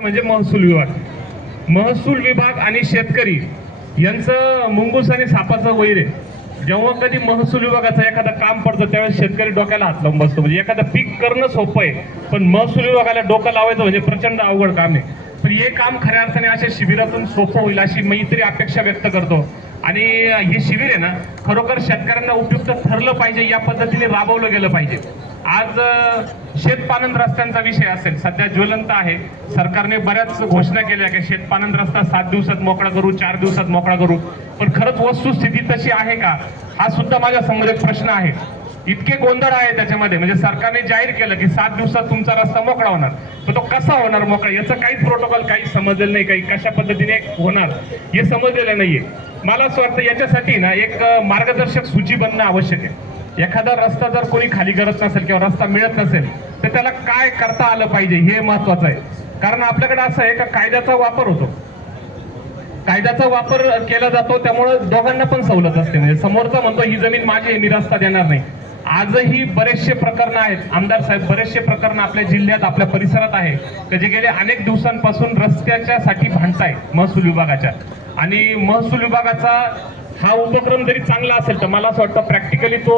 म्हणजे महसूल विभाग आणि शेतकरी यांचं मुंगूस आणि सापाचं वैर आहे. जेव्हा कधी महसूल विभागाचं एखादं काम पडतं त्यावेळेस शेतकरी डोक्याला हात लावून बसतो. म्हणजे एखादं पीक करणं सोपं आहे, पण महसूल विभागाला डोकं लावायचं म्हणजे प्रचंड अवघड काम आहे. पण हे काम खऱ्या अर्थाने अशा शिबिरातून सोपं होईल अशी मी तरी अपेक्षा व्यक्त करतो. आणि हे शिबिर आहे ना, खरोखर शेतकऱ्यांना उपयुक्त ठरलं पाहिजे, या पद्धतीने राबवलं गेलं पाहिजे. आज शेतपानंद रस्त्यांचा विषय असेल, सध्या ज्वलंत आहे. सरकारने बऱ्याच घोषणा केल्या की शेतपानंद रस्ता 7 दिवसात मोकळा करू, 4 दिवसात मोकळा करू, पण खरंच वस्तुस्थिती तशी आहे का, हा सुद्धा माझ्या समोर एक प्रश्न आहे. इतके गोंधळ आहे त्याच्यामध्ये. म्हणजे सरकारने जाहीर केलं की 7 दिवसात तुमचा रस्ता मोकळा होणार, पण तो कसा होणार मोकळा, याचं काहीच प्रोटोकॉल काही समजलेलं नाही, काही कशा पद्धतीने होणार हे समजलेलं नाहीये. मला असं वाटतं याच्यासाठी ना एक मार्गदर्शक सूची बनणं आवश्यक आहे. एखादा रस्ता जर कोणी खाली करत नसेल किंवा रस्ता मिळत नसेल तर त्याला काय करता आलं पाहिजे हे महत्वाचं आहे. कारण आपल्याकडे असं आहे का कायद्याचा वापर होतो, कायद्याचा वापर केला जातो, त्यामुळे दोघांना पण सवलत असते. म्हणजे समोरचा म्हणतो ही जमीन माझी आहे, मी रस्ता देणार नाही. आजही बरेचसे प्रकरण आहेत आमदार साहेब, बरेचसे प्रकरण आपल्या जिल्ह्यात आपल्या परिसरात आहे की जे गेले अनेक दिवसांपासून रस्त्याच्या साठी भांडताय महसूल विभागाच्या. आणि महसूल विभागाचा हा उपक्रम जरी चांगला असेल तर मला असं वाटतं प्रॅक्टिकली तो